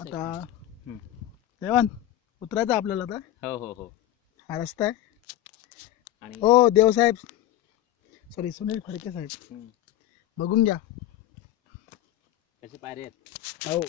आता देवान उतरायचं आपल्याला आता. हो हो हो. हा रस्ता आहे. आणि हो देवसाहेब, सॉरी सुनील फडके साहेब, बघून घ्या. कसे पायरे आहेत. हो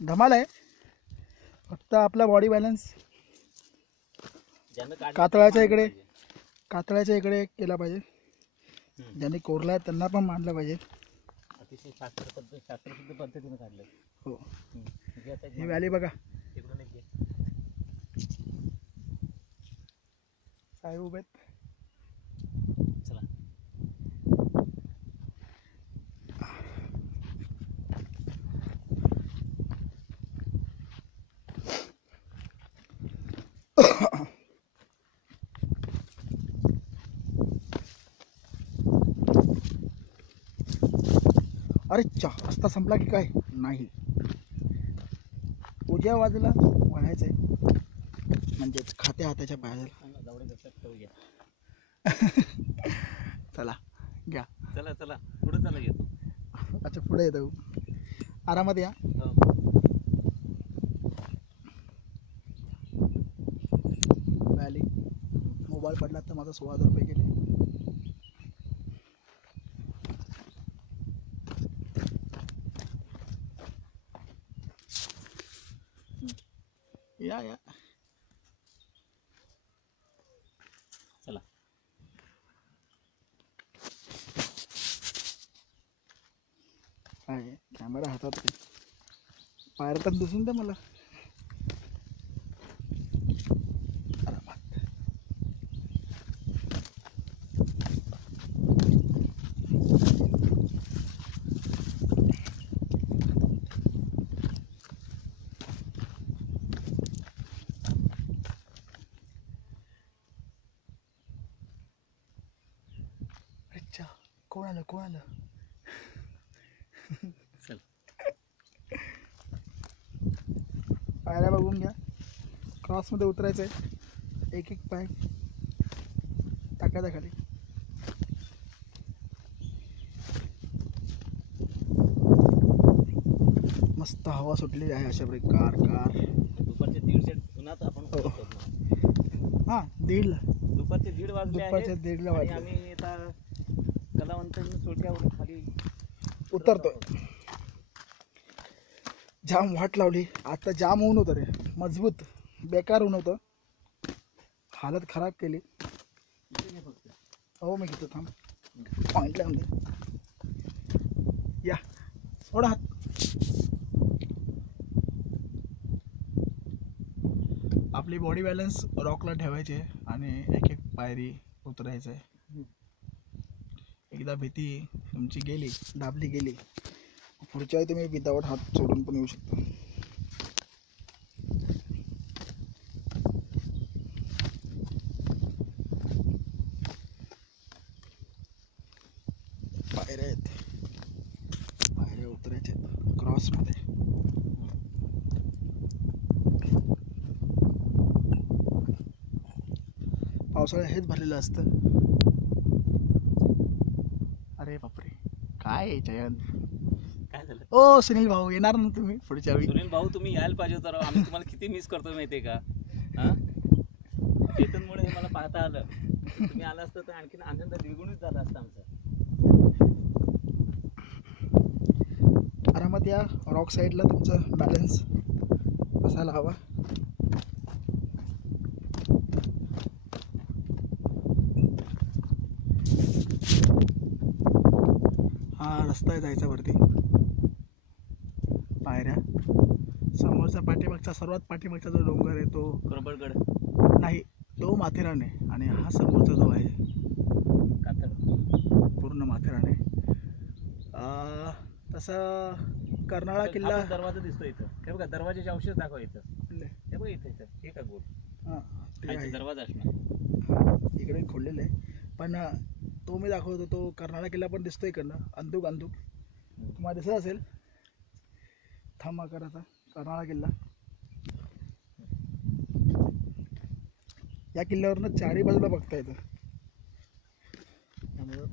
धमाल आहे. फक्त आपला बॉडी बॅलन्स ज्यानं काढलं कातळाच्या त्यानं इकडे मानलं पाहिजे. कातळाच्या इकडे केला पाहिजे. ज्यांनी कोरला आहे त्यांना पण मानलं पाहिजे. अतिशय शास्त्रशुद्ध पद्धतीने काढलं. हो म्हणजे आता एक ही व्हॅली बघा. तिकडून एक घे. साहेब उभे आहेत. चला. अरे चहा रस्ता संपला की काय नाही. उजव्या बाजूला वळायचं आहे, म्हणजेच खात्या हाताच्या पायाला. जावडे लक्षात ठेवूया. चला घ्या. चला चला पुढे चला येतो. अच्छा पुढे येतो. आरामात या. हो. व्हॅली मोबाईल पडला तर माझा 16,000 रुपये गेले. या या चला. आहे कॅमेरा हातात आहे. पायऱ्या तर दिसून दे मला. आरामात. अच्छा कोण आलं कोण आलं. चल. पायऱ्या बघून घ्या. क्रॉसमध्ये उतरायचं आहे. एक एक पाय टाकायचा खाली. मस्त हवा सुटलेली आहे अशा प्रकारे. कार दुपारचे 1:30 उन्हात आपण हो. उतरतो ना. हां 1:30ला. दुपारचे 1:30 वाजले आहेत. दुपारच्या 1:30ला आणि वाजले. आम्ही आता कलावंतांनी सोडक्यावर खाली उतरतोय. जाम वाट लावली. आता जाम ऊन होतं रे, मजबूत बेकार ऊन होतं. हालत खराब केली. इथे घे फक्त. हो मी घेतो थांब. पॉईंट लावून दे. या सोडा हात. आपली बॉडी बॅलन्स रॉकला ठेवायची आहे आणि एक एक पायरी उतरायचं आहे. एकदा भीती तुमची गेली, दाबली गेली, पुढच्या वेळी तुम्ही विदाऊट हात सोडून पण येऊ शकता. पायऱ्या आहेत, पायऱ्या उतरायच्या आहेत क्रॉसमध्ये. पावसाळ्यात हेच भरलेलं असतं. अरे बापरे काय जयंत. काय झालं. ओ सुनील भाऊ येणार ना तुम्ही पुढच्या वेळी. सुनील भाऊ तुम्ही यायला पाहिजे होतं राव. आम्ही तुम्हाला किती मिस करतो माहितीये का. हां चेतनमुळे हे मला पाहता आलं. तुम्ही आला असतं तर आणखीन आनंद द्विगुणित झाला असता आमचा. आरामात या. रॉक साईडला तुमचं बॅलन्स असायला हवा. हा रस्ता आहे जायचा वरती. पायऱ्या समोरचा पाठीमागचा सर्वात पाठीमागचा जो डोंगर आहे तो प्रबळगड नाही, तो माथेरान आहे. आणि हा समोरचा जो आहे कातळ पूर्ण माथेरान आहे. तसं कर्नाळा किल्ला. आपण दरवाजा दिसतो इथं. हे बघा दरवाजाचे अवशेष दाखवा इथं. हे बघा इथं इथं हे का गोल. हां ते खालचा आहे. दरवाजा असणार. इकडे खोललेलं आहे. पण तो मी दाखवतो तो कर्नाळा किल्ला पण दिसतो इकडनं. अंदूक अंदूक तुम्हाला दिसत असेल. थांबा करायचा कर्नाळा किल्ला. या किल्ल्यावरनं चारी बाजूला बघता येतं. त्यामुळं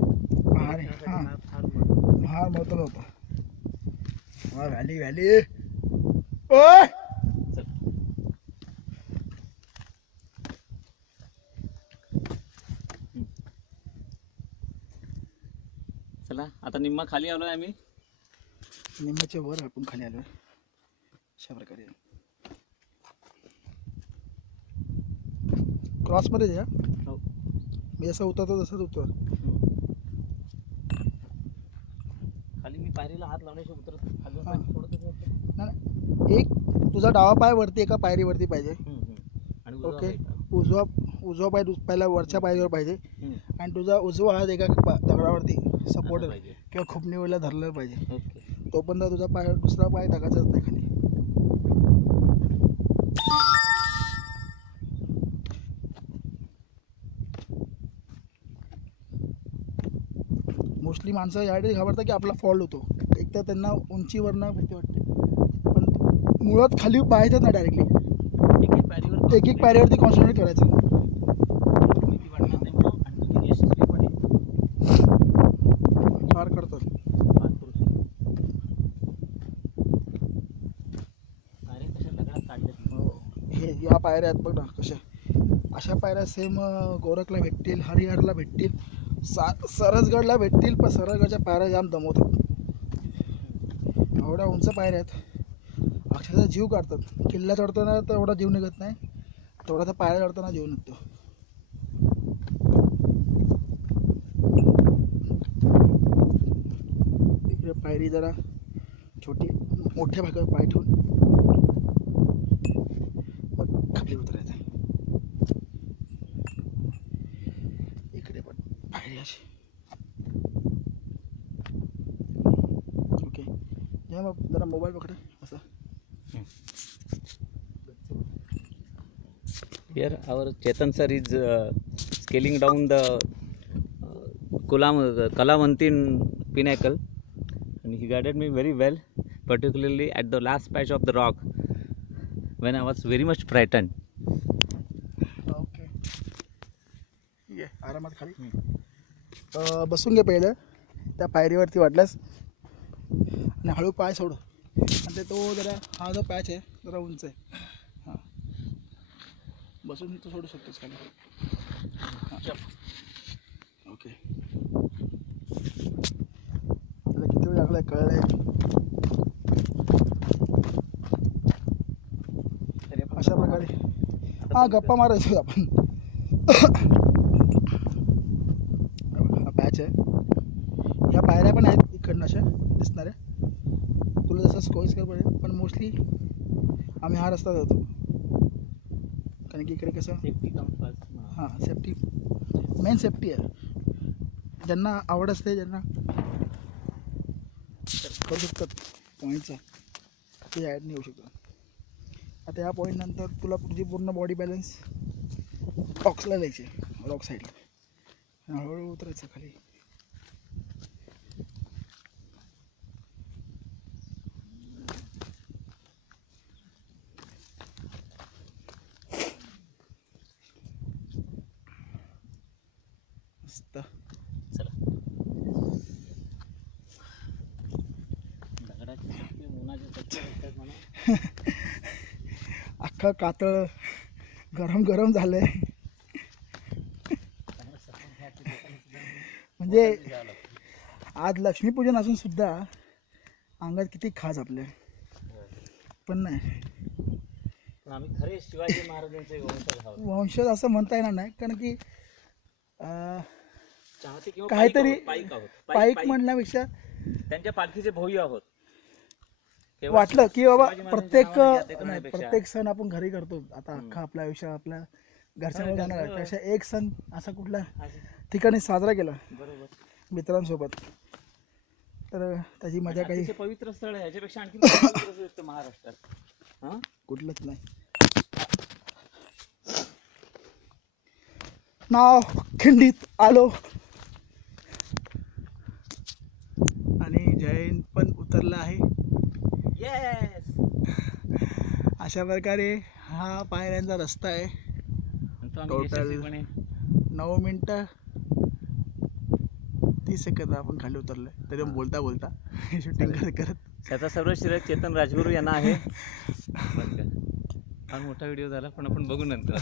महार हां फार महत्त्वाचं. महार महत्त्वाचा होता. हा व्हॅली व्हॅली ओय चल. चला आता निम्मा खाली आलोय आम्ही. निम्म्याच्या वर आपण खाली आलोय अशा प्रकारे क्रॉसमध्ये या हो. मी जसं उतरतो तसंच उतर. खाली मी पायरीला हात लावण्याशी उतरत खाली हा. सोडतच नसतो. नाही एक तुझा डावा पाय वरती एका पायरीवरती पाहिजे. आणि उजवा ओके पाय का? उजवा पाय पहिला वरच्या पायरीवर पाहिजे आणि तुझा उजवा हात एका दगडावरती सपोर्ट असं पाहिजे. किंवा खुपणीवरला धरलं पाहिजे. ओके. तोपर्यंत तुझा पाय दुसरा पाय टाकायचाच नाही खाली. मोस्टली माणसं यासाठी घाबरतात की आपला फॉल होतो. एक तर त्यांना उंचीवरनं भीती वाटते पण मुळात खाली पाहायचं ना डायरेक्टली. एक एक पायरीवर एक एक पायरीवरती कॉन्सन्ट्रेट करायचं. भीती वाटणार नाही म्हणून आणि तुम्ही यशस्वीपणे पार करतात. पार करू शकता. पायऱ्या कशा दगडात काढल्यात. हो. हे या पायऱ्या आहेत बघ ना कशा. अशा पायऱ्या सेम गोरखला भेटतील, हरिहरला भेटतील, सरसगडला भेटतील. पण सरसगडच्या पायऱ्या जाम दमवतात. एवढ्या उंच पायऱ्या आहेत अक्षरशः जीव काढतात. किल्ला चढताना तर एवढा जीव निघत नाही तेवढा तर पायऱ्या चढताना जीव निघतो. इकडे पायरी जरा छोटी मोठ्या भागावर पाय ठेवून मग खाली उतरायचं. इकडे पण पायरी अशी. ओके या मग जरा मोबाईल पकडा असा. Here our Chetan sir is scaling down the Kalavantin pinnacle and he guided me very well, particularly at the last patch of the rock when I was very much frightened. Okay ये आरामात खाली बसून घे पहिलं त्या पायरीवरती वाटल्यास आणि हळू पाय सोड. आणि ते तो जरा हा जो पॅच आहे जरा उंच आहे. हां बसून तू सोडू शकतोस खाली. हां ओके आपल्याला किती वेळ लागला कळलं आहे. अशा प्रकारे हां गप्पा मारायचो आपण. हा पॅच आहे. ह्या पायऱ्या पण आहेत इकडनं अशा दिसणाऱ्या. तुला जसं सोयीस्कर पडेल पण मोस्टली आम्ही हा रस्ता जातो कारण की इकडे कसं Safety comes first. हां सेफ्टी मेन सेफ्टी आहे. ज्यांना आवड असते ज्यांना करू शकतात पॉईंटचा ते ॲडने येऊ शकतात. आता या पॉईंटनंतर तुला तुझी पूर्ण बॉडी बॅलन्स रॉक्सला द्यायची रॉक साईडला हळूहळू उतरायचं खाली. मस्त चला. दगडाची चटणी, उन्हाची चटणी असतात म्हणा. अख्खा कातळ गरम गरम झालंय. म्हणजे आज लक्ष्मीपूजन असून सुद्धा अंगात किती खास आपल्या. पण नाही पण आम्ही खरे शिवाजी महाराजांचे वंशज आहोत. वंशज असं म्हणता येणार नाही कारण की चाहते किंवा काहीतरी पाईक आहोत. पाईक म्हणण्यापेक्षा त्यांच्या पालखीचे भोई आहोत. केवळ वाटलं की बाबा शिवाजी महाराजांच्या प्रत्येक नावाने जाते नाही, करण्यापेक्षा प्रत्येक सण आपण घरी करतो. आता अख्खा आपलं आयुष्य आपल्या घरच्यांवर जाणार आहे. त्यापेक्षा एक सण असा कुठला ठिकाणी साजरा केला बरोबर मित्रांसोबत तर त्याची मजा काही अतिशय पवित्र स्थळ आहे. याच्यापेक्षा आणखी पवित्र स्थळ महाराष्ट्रात हा कुठलंच नाही. नाव खिंडीत आलो आणि जयंत पण उतरला आहे. येस. अशा प्रकारे हा पायऱ्यांचा रस्ता आहे. टोटल 9 मिनटं 30 सेकंद आपण खाली उतरलोय तरी बोलता बोलता शूटिंग करत त्याचा सर्व श्रेय चेतन राजगुरू यांना आहे. बरं का, फार मोठा व्हिडिओ झाला पण आपण बघू नंतर.